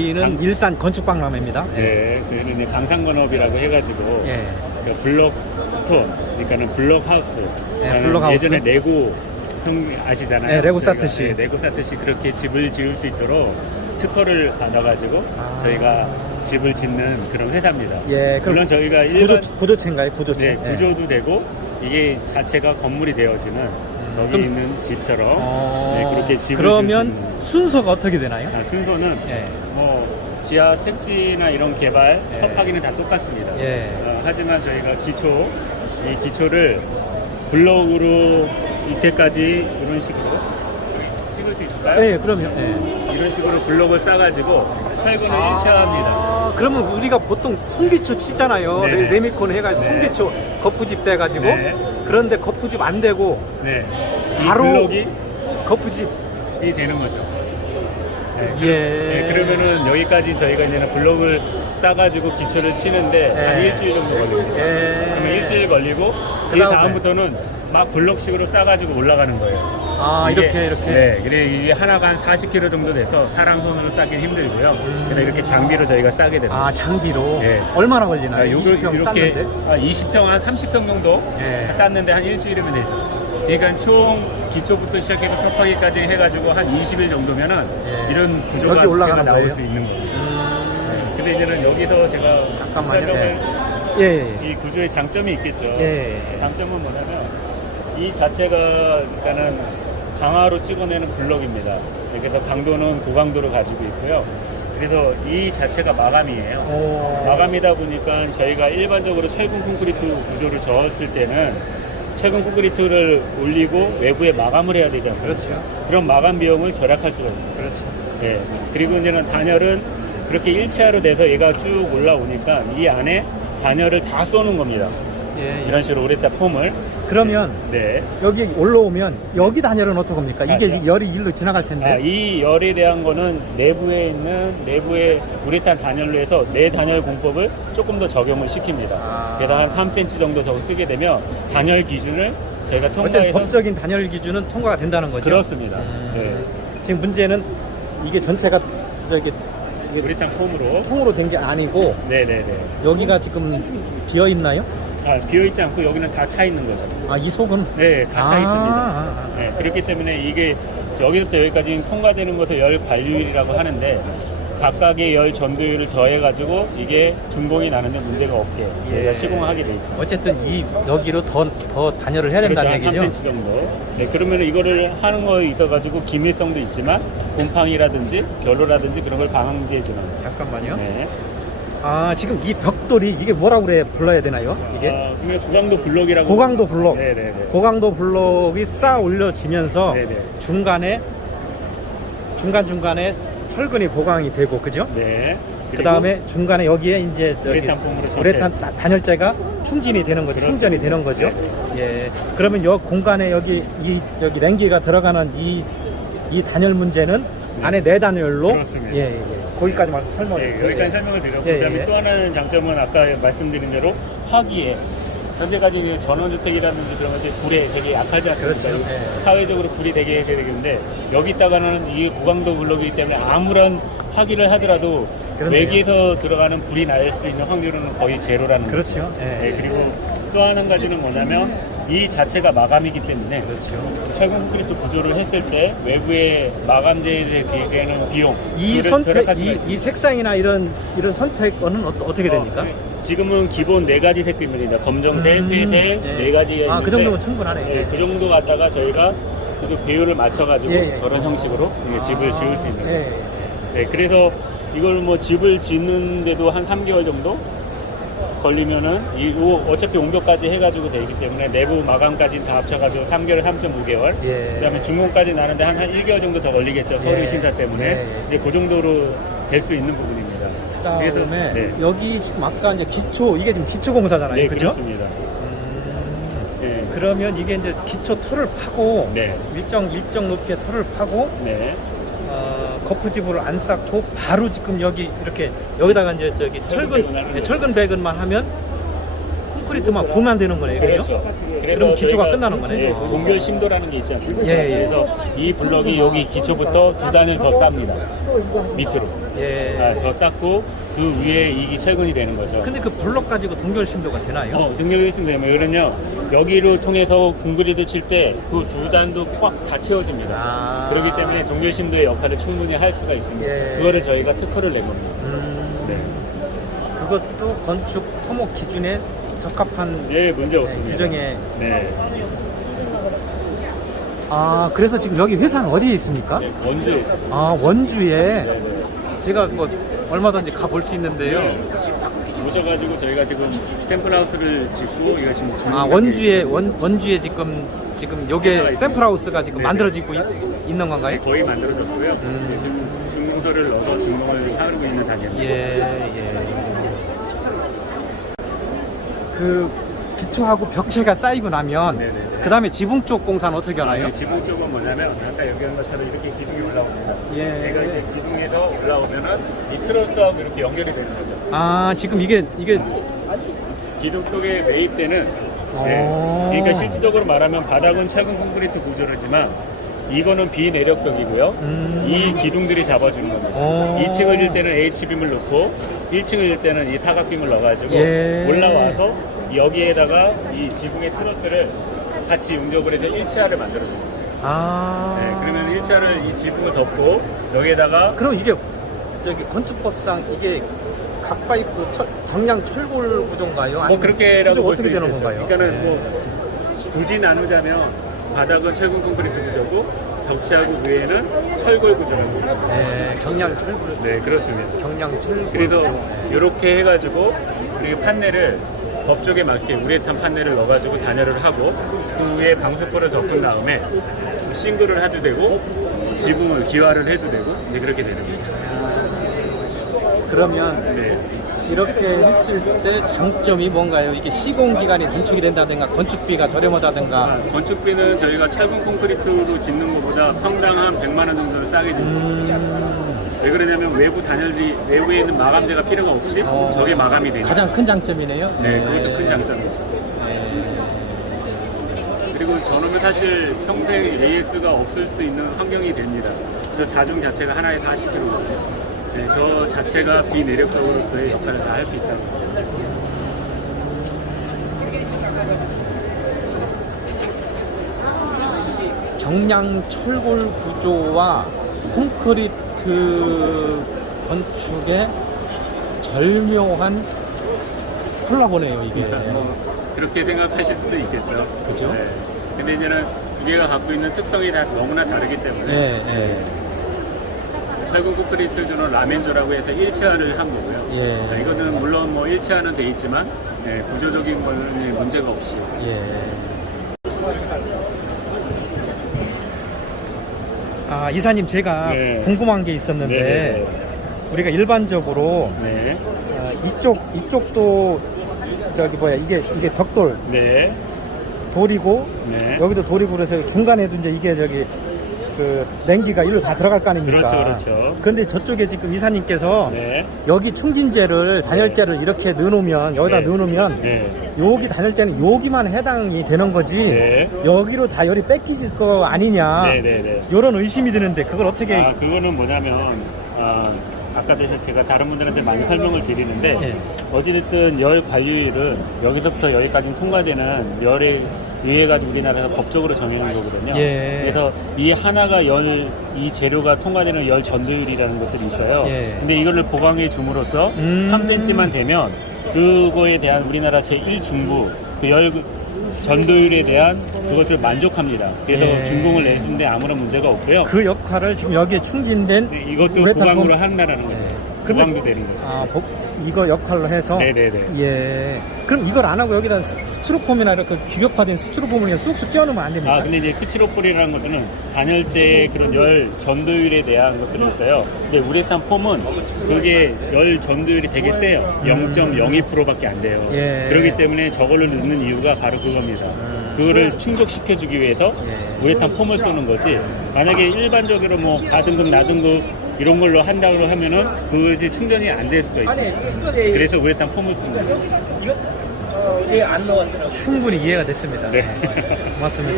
저희는 일산 건축박람회입니다. 네, 저희는 이제 강상건업이라고 해가지고 예. 그 블록 스톤, 그러니까는 블록 하우스. 예, 블록 하우스. 예전에 레고 형 아시잖아요. 네, 레고 저희가, 쌓듯이. 네, 레고 쌓듯이 그렇게 집을 지을 수 있도록 특허를 받아가지고 저희가 집을 짓는 그런 회사입니다. 예, 그럼 물론 저희가 일반 구조체인가요? 구조체. 네, 구조도 되고 이게 자체가 건물이 되어지는 저기 그럼- 있는 집처럼 네, 그렇게 집을 그러면 지을 수 있는 순서가 어떻게 되나요? 순서는 예. 뭐 지하 택지나 이런 개발 예. 협박이는 다 똑같습니다. 예. 하지만 저희가 이 기초를 블록으로 이때까지 이런 식으로 찍을 수 있을까요? 예, 그럼요. 예. 이런 식으로 블록을 싸가지고 철근을 일체화합니다. 그러면 우리가 보통 통기초 치잖아요. 네네. 레미콘 해가지고 네. 통기초 거푸집 돼가지고 네. 그런데 거푸집 안 되고 네. 바로 이 블록이 거푸집이 되는 거죠. 네. 예. 네, 그러면은 여기까지 저희가 이제 블록을 싸가지고 기초를 치는데 한 예. 일주일 정도 걸립니다. 그러면 예. 일주일 걸리고 그 그다음에? 다음부터는 막 블록식으로 싸가지고 올라가는 거예요. 이렇게. 네, 그래 이게 하나가 한 40kg 정도 돼서 사람 손으로 싸기 힘들고요. 그래서 이렇게 장비로 저희가 싸게 됩니다. 장비로 예. 얼마나 걸리나요? 요거 20평 쌌는데? 20평 한 30평 정도 예. 쌌는데 한 일주일이면 되죠. 그러니까 총 기초부터 시작해서 톱하기까지 해가지고 한 20일 정도면은 예. 이런 여기 구조가 올라가는 나올 거예요? 수 있는 거예요. 근데 이제는 여기서 제가 잠깐만요. 설명을 예. 이 구조의 장점이 있겠죠. 예. 장점은 뭐냐면 이 자체가 그러니까는 강화로 찍어내는 블럭입니다. 그래서 강도는 고강도를 가지고 있고요. 그래서 이 자체가 마감이에요. 마감이다 보니까 저희가 일반적으로 철근 콘크리트 구조를 저었을 때는 철근 콘크리트를 올리고 외부에 마감을 해야 되지 않습니까? 그렇죠. 그런 마감 비용을 절약할 수가 있습니다. 그렇죠. 예. 그리고 이제는 단열은 그렇게 일체화로 돼서 얘가 쭉 올라오니까 이 안에 단열을 다 쏘는 겁니다. 예. 이런 식으로 우레탄 폼을. 그러면 네. 여기 올라오면 여기 단열은 어떻게 합니까? 이게 네. 열이 일로 지나갈 텐데. 이 열에 대한 거는 내부에 우레탄 단열로 해서 내 단열 공법을 조금 더 적용을 시킵니다. 그래서 한 3cm 정도 더 쓰게 되면 단열 기준을 저희가 어쨌든 통과해서 법적인 단열 기준은 통과가 된다는 거죠. 그렇습니다. 네. 지금 문제는 이게 전체가 저기 이게 우레탄 폼으로. 통으로 된 게 아니고 네네네. 여기가 지금 비어 있나요? 비어있지 않고 여기는 다 차 있는 거죠. 이 속은 네, 다 차 있습니다. 네, 그렇기 때문에 이게 여기서부터 여기까지 통과되는 것을 열 관리율이라고 하는데 각각의 열 전도율을 더해가지고 이게 준공이 나는데 문제가 없게 저희가 시공하게 돼 있습니다. 어쨌든 여기로 더 단열을 해야 된다는 그렇죠, 얘기죠. 한 3cm 정도. 네, 그러면 이거를 하는 거에 있어가지고 기밀성도 있지만 곰팡이라든지 결로라든지 그런 걸 방지해주는. 잠깐만요. 네. 지금 이 벽돌이 이게 뭐라고 불러야 되나요? 이게 고강도 블록이라고. 고강도 블록. 네네네. 고강도 블록이 쌓아 올려지면서 네네. 중간에 철근이 보강이 되고, 그죠? 네. 그 다음에 중간에 여기에 이제 우레탄 폼으로 전체. 우레탄 단열재가 충진이 되는 거죠. 그렇습니다. 충전이 되는 거죠. 네. 예. 그러면 여 공간에 여기 냉기가 들어가는 이 단열 문제는 네. 안에 내단열로. 그렇습니다. 예. 거기까지만 설명을 네, 했어요. 여기까지 설명을 드렸고 예, 그다음에 예. 또 하나는 장점은 아까 말씀드린 대로 화기에 현재까지 이제 전원주택이라든지 그런 것들이 불에 되게 약하지 않습니까? 그렇죠. 예. 사회적으로 불이 되게 되는데 여기다가는 이 고강도 블록이기 때문에 아무런 화기를 하더라도 그렇네요. 외기에서 들어가는 불이 날 수 있는 확률은 거의 제로라는 거죠. 그렇죠. 예. 네, 그리고 또 한 가지는 뭐냐면 이 자체가 마감이기 때문에 그렇죠. 철근 콘크리트 구조를 했을 때 외부의 마감재에 대한 비용 이 색상이나 이런 선택권은 어떻게 됩니까? 지금은 기본 4가지 색입니다. 검정색, 회색, 4가지가 있는데 그 정도면 충분하네. 네, 그 정도 갖다가 저희가 그 배율을 맞춰가지고 예, 예. 저런 형식으로 집을 지을 수 있는 거죠. 예. 네, 그래서 이걸 뭐 집을 짓는데도 한 3개월 정도 걸리면은 어차피 온도까지 해가지고 되기 때문에 내부 마감까지 다 합쳐가지고 3개월, 3.5개월. 예. 그다음에 준공까지 나는데 한 1개월 정도 더 걸리겠죠. 서류 심사 때문에. 예. 네, 그 정도로 될 수 있는 부분입니다. 그다음에 네. 여기 지금 아까 이제 이게 지금 기초 공사잖아요. 네, 그죠? 그렇습니다. 네. 그러면 이게 이제 기초 털을 파고 네. 일정 높이의 털을 파고 네. 거푸집을 안 쌓고 바로 지금 여기다가 이제 철근 배근만 하면 콘크리트만 부으면 되는 거네요. 그죠? 그렇죠. 그럼 기초가 저희가 끝나는 거네. 예, 동결 심도라는 게 있지 않습니까? 예, 예. 그래서 이 블럭이 여기 기초부터 2단을 더 쌉니다. 밑으로. 예. 더 쌓고 그 위에 이게 철근이 되는 거죠. 근데 그 블럭 가지고 동결 심도가 되나요? 등록했습니다. 왜 그러냐? 여기로 통해서 콘크리트 칠 때 그 두 단도 꽉 다 채워집니다. 그렇기 때문에 동결심도의 역할을 충분히 할 수가 있습니다. 예. 그거를 저희가 특허를 낸 겁니다. 네. 그것도 건축 토목 기준에 적합한 네, 문제 없습니다. 규정에. 네. 아, 그래서 지금 여기 회사는 어디에 있습니까? 네, 원주에 있습니다. 아, 원주에. 네. 제가 뭐 얼마든지 가볼 수 있는데요. 오셔가지고 저희가 지금 샘플하우스를 짓고 이거 지금 아, 원주에 지금 요게 샘플하우스가 지금 네네. 만들어지고 있는 건가요? 거의 만들어졌고요. 지금 중공서를 넣어서 준공을 하고 있는 단계입니다. 예. 그 기초하고 벽체가 쌓이고 나면 네네네. 그 다음에 지붕 쪽 공사는 어떻게 하나요? 이 지붕 쪽은 뭐냐면 아까 얘기한 것처럼 이렇게 기둥이 올라옵니다. 예. 얘가 이제 기둥에서 올라오면은 이 트러스하고 이렇게 연결이 되는 거죠. 아, 지금 이게 기둥 쪽에 매입되는 오. 그러니까 실질적으로 말하면 바닥은 철근 콘크리트 구조로지만 이거는 비내력벽이고요. 이 기둥들이 잡아주는 겁니다. 오. 2층을 질 때는 H빔을 넣고 1층을 질 때는 이 사각빔을 넣어가지고 예. 올라와서 여기에다가 이 지붕의 트러스를 같이 용접을 해서 일체화를 만들어줍니다. 네, 그러면 일체화를 이 지붕을 덮고 여기에다가 그럼 이게 저기 건축법상 이게 각 파이프 정량 철골 구조인가요? 뭐 아니면 그렇게라고 구조가 볼 수 어떻게 되는 있겠죠. 건가요? 그러니까는 뭐 굳이 나누자면 바닥은 철근 콘크리트 구조고 벽체하고 위에는 철골 구조입니다. 네, 경량 철골. 네, 그렇습니다. 경량 철골. 그래서 이렇게 해가지고 우리 판넬을 법쪽에 맞게 우레탄 판넬을 넣어가지고 단열을 하고 그 위에 방수포를 덮은 다음에 싱글을 해도 되고 지붕을 기화를 해도 되고 이제 그렇게 되는 거죠. 그러면 네. 이렇게 했을 때 장점이 뭔가요? 이게 시공 기간이 단축이 된다든가 건축비가 저렴하다든가. 건축비는 저희가 철근 콘크리트로 짓는 것보다 평당 한 100만 원 정도를 싸게 줍니다. 왜 그러냐면 외부 단열이 외부에 있는 마감재가 필요가 없이 저게 마감이 되니까. 가장 큰 장점이네요. 네, 그것도 큰 장점이죠. 그리고 저놈은 사실 평생 AS가 없을 수 있는 환경이 됩니다. 저 자중 자체가 하나에 40kg거든요. 네, 저 자체가 비내력적으로서의 역할을 다 할 수 있다는 거예요. 경량 철골 구조와 콘크리트 건축의 절묘한 콜라보네요, 이게. 뭐 그렇게 생각하실 수도 있겠죠. 그죠? 네. 근데 이제는 두 개가 갖고 있는 특성이 다 너무나 다르기 때문에 네. 철근 콘크리트조는 라멘조라고 해서 일체화를 한 거고요. 예. 이거는 물론 뭐 일체화는 돼 있지만 구조적인 거는 문제가 없이. 예. 아, 이사님, 제가 네. 궁금한 게 있었는데, 네. 우리가 일반적으로 네. 이쪽도 이게 벽돌 네. 돌이고 네. 여기도 돌이고 그래서 중간에도 이제 이게 그 냉기가 일로 다 들어갈 거 아닙니까? 그렇죠. 근데 저쪽에 지금 이사님께서 네. 여기 충진재를 단열재를 이렇게 넣어놓으면 여기다 네. 넣어놓으면 네. 여기 단열재는 여기만 해당이 되는 거지 네. 여기로 다 열이 뺏기질 거 아니냐 네. 이런 의심이 드는데 그걸 어떻게 그거는 뭐냐면 아까도 제가 다른 분들한테 많이 설명을 드리는데 예. 어찌됐든 열 관리율은 여기서부터 여기까지 통과되는 열의 의회가지고 우리나라에서 법적으로 정해놓은 거거든요. 예. 그래서 이 하나가 이 재료가 통과되는 열 전도율이라는 것들이 있어요. 예. 근데 이거를 보강해 줌으로써 3cm만 되면 그거에 대한 우리나라 제1중부 그 열 전도율에 대한 그것을 만족합니다. 그래서 예. 준공을 내는데 아무런 문제가 없고요. 그 역할을 지금 여기에 충진된 네, 이것도 우레탄 보강으로 폼- 한다라는 거죠. 근데- 보강도 되는 거죠. 이거 역할로 해서 네네네. 예. 그럼 이걸 안 하고 여기다 스티로폼이나 이렇게 규격화된 스티로폼을 그냥 쑥쑥 끼워놓으면 안 됩니까? 근데 이제 스티로폴이라는 것들은 단열재의 그런 열 전도율에 대한 것들이 있어요. 근데 우레탄 폼은 그게 열 전도율이 되게 세요. 0.02%밖에 안 돼요. 예. 그렇기 때문에 저걸로 넣는 이유가 바로 그겁니다. 그거를 충족시켜주기 위해서 예. 우레탄 폼을 쏘는 거지. 만약에 일반적으로 뭐 가등급, 나등급 이런 걸로 한다고 하면은 그것이 충전이 안 될 수가 있어요. 그래서 우레탄 폼을 쓰는 거예요. 충분히 이해가 됐습니다. 네. 고맙습니다.